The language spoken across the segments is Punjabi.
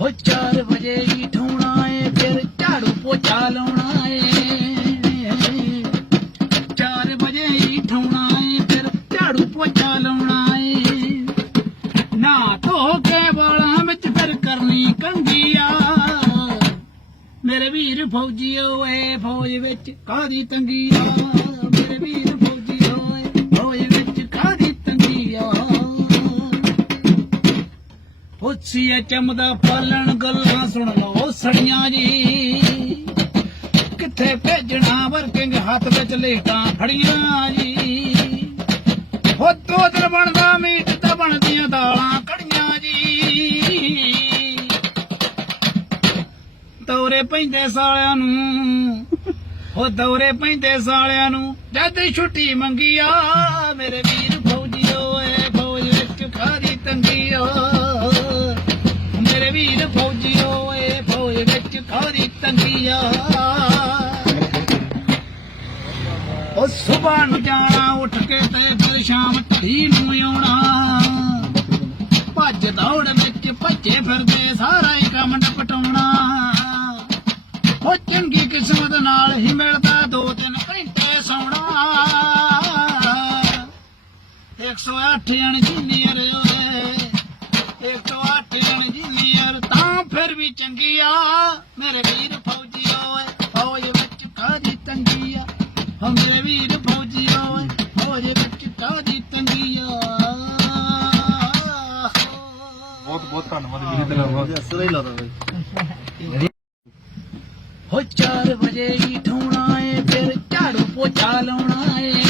ਹੋ 4 ਵਜੇ ਹੀ ਠਾਉਣਾ ਏ, ਫਿਰ ਝਾੜੂ ਪੋਚਾ ਲਾਉਣਾ ਏ। 4 ਵਜੇ ਹੀ ਠਾਉਣਾ ਏ, ਫਿਰ ਝਾੜੂ ਪੋਚਾ ਲਾਉਣਾ ਏ। ਨਾ ਧੋ ਕੇ ਵਾਲਾਂ ਵਿੱਚ ਫਿਰ ਕਰਨੀ ਕੰਗੀਆ। ਮੇਰੇ ਵੀਰ ਫੌਜੀਓ ਏ ਫੌਜ ਵਿੱਚ ਕਾਦੀ ਤੰਗੀ ਆ ਮੇਰੇ ਵੀਰ ਪੁੱਛੀਏ ਦਾ ਪਾਲਣ ਗੱਲਾਂ ਸੁਣ ਲਓ ਸੜੀਆਂ ਜੀ। ਕਿੱਥੇ ਭੇਜਣਾ ਵਰਕਿੰਗ ਹੱਥ ਵਿੱਚ ਲੇਟਾਂ ਫੜੀਆਂ ਜੀ। ਹੋ ਦੋ ਬਣਦਾ, ਮੀਟ ਤਾਂ ਬਣਦੀਆਂ ਦਾਲਾਂ ਕੜੀਆਂ ਜੀ। ਦੌਰੇ ਪੈਂਦੇ ਸਾਲਿਆਂ ਨੂੰ ਉਹ ਦੌਰੇ ਪੈਂਦੇ ਸਾਲਿਆਂ ਨੂੰ, ਜਦ ਛੁੱਟੀ ਮੰਗੀ ਆ, ਮੇਰੇ ਵੀਰ ਫੌਜੀ ਏ ਫੌਜ ਵਿੱਚ ਖਾਦੀ ਤੰਗੀ ਆ। ਵੀਰ ਫੌਜੀਓ ਏ ਫੌਜ ਵਿੱਚ ਖਾਦੀ ਤੰਗੀ ਉਹ ਸੁਬਾਹ ਨੂੰ ਜਾਣਾ, ਉੱਠ ਕੇ ਤੇ ਫਿਰ ਸ਼ਾਮ ਢੀ ਨੂੰ ਆਉਣਾ। ਭੱਜ ਦੌੜ ਵਿੱਚ ਭੱਜੇ ਫਿਰਦੇ, ਸਾਰਾ ਹੀ ਕੰਮ ਨਿਪਟਾਉਣਾ। ਉਹ ਚੰਗੀ ਕਿਸਮਤ ਨਾਲ ਹੀ ਮਿਲਦਾ, ਦੋ ਤਿੰਨ ਘੰਟੇ ਸੌਣਾ। 108 ਇੰਜੀਨੀਅਰ ਮੇਰੇ ਵੀਰ ਫੌਜੀ ਓਏ ਫੌਜ ਵਿੱਚ ਕਾਦੀ ਤੰਗੀ ਆ? ਹੋ ਮੇਰੇ ਵੀਰ ਫੌਜੀ ਓਏ ਫੌਜ ਵਿੱਚ ਕਾਦੀ ਤੰਗੀ ਆ? ਬਹੁਤ ਬਹੁਤ ਧੰਨਵਾਦ ਵੀਰੇ ਤੇਰਾ ਬਹੁਤ ਅਸਰ ਹੀ ਲਾਦਾ ਬਈ ਹੋ 4 ਵਜੇ ਹੀ ਠਾਉਣਾ ਏ ਫਿਰ ਝਾੜੂ ਪੋਚਾ ਲਾਉਣਾ ਏ।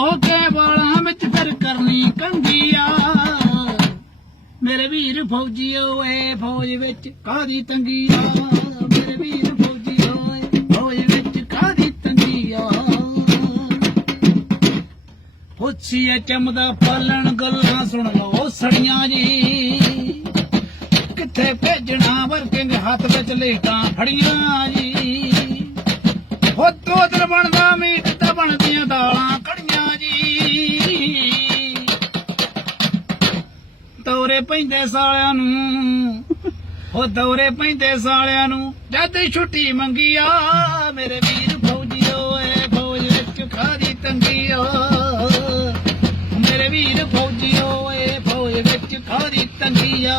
ਨਾ ਕੇ ਵਾਲਾਂ ਵਿੱਚ ਫਿਰ ਕਰਨੀ ਕੰਗੀ ਮੇਰੇ ਵੀਰ ਫੌਜੀ ਏ ਫੌਜ ਵਿੱਚ ਕਾਦੀ ਤੰਗੀ ਆ ਮੇਰੇ ਵੀਰ ਫੌਜੀ ਏ ਫੌਜ ਵਿੱਚ ਕਾਦੀ ਤੰਗੀ ਆ ਪੁੱਛੀਏ ਚਮਦਾ ਪਾਲਣ ਗੱਲਾਂ ਸੁਣ ਲਓ ਸੜੀਆਂ ਜੀ। ਕਿੱਥੇ ਭੇਜਣਾ ਵਰਕਿੰਗ ਹੱਥ ਵਿੱਚ ਲੇਟਾਂ ਫੜੀਆਂ ਜੀ। ਹੋ ਦੋ ਦਿਨ ਬਣਦਾ ਮੀਟ ਤਾਂ ਬਣਦੀਆਂ ਦਾਲਾਂ, ਕੜੀਆਂ ਦੌਰੇ ਪੈਂਦੇ ਸਾਲਿਆਂ ਨੂੰ। ਉਹ ਦੌਰੇ ਪੈਂਦੇ ਸਾਲਿਆਂ ਨੂੰ। ਜਦ ਛੁੱਟੀ ਮੰਗੀ ਆ ਮੇਰੇ ਵੀਰ ਫੌਜੀਓ ਏ ਫੌਜ ਵਿੱਚ ਖਾਦੀ ਤੰਗੀ ਆ ਮੇਰੇ ਵੀਰ ਫੌਜੀਓ ਏ ਫੌਜ ਵਿੱਚ ਖਾਦੀ ਤੰਗੀ ਆ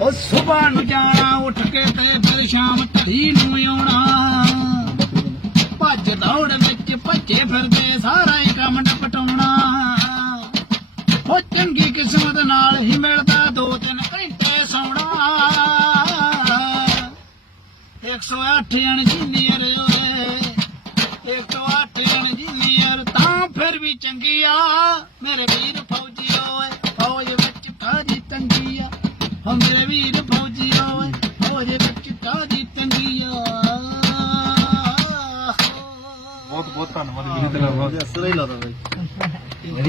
ਉਹ ਸੁਬਾਹ ਨੂੰ ਜਾਣਾ, ਉੱਠ ਕੇ ਤੇ ਫਿਰ ਸ਼ਾਮ ਢੀ ਨੂੰ ਆਉਣਾ ਭੱਜ ਦੌੜ ਵਿੱਚ ਭੱਜੇ ਫਿਰਦੇ ਸਾਰਾ ਉਹ ਚੰਗੀ ਕਿਸਮਤ ਨਾਲ ਹੀ ਮਿਲਦਾ ਦੋ ਤਿੰਨ ਘੰਟੇ ਸੌਣਾ। 108 ਇੰਜੀਨੀਅਰ ਓਏ 108 ਇੰਜੀਨੀਅਰ ਤਾਂ ਫਿਰ ਵੀ ਚੰਗੀ ਆ। ਮੇਰੇ ਵੀਰ ਫੌਜੀ ਓਏ ਫੌਜ ਵਿੱਚ ਕਾਦੀ ਤੰਗੀ ਆ? ਹੋ ਮੇਰੇ ਵੀਰ ਫੌਜੀ ਓਏ ਫੌਜ ਵਿੱਚ ਕਾਦੀ ਤੰਗੀ ਆ? ਬਹੁਤ ਬਹੁਤ ਧੰਨਵਾਦ ਵੀਰੇ ਤੇਰਾ ਬਹੁਤ ਅਸਰ ਹੀ ਲਾਦਾ ਬਈ।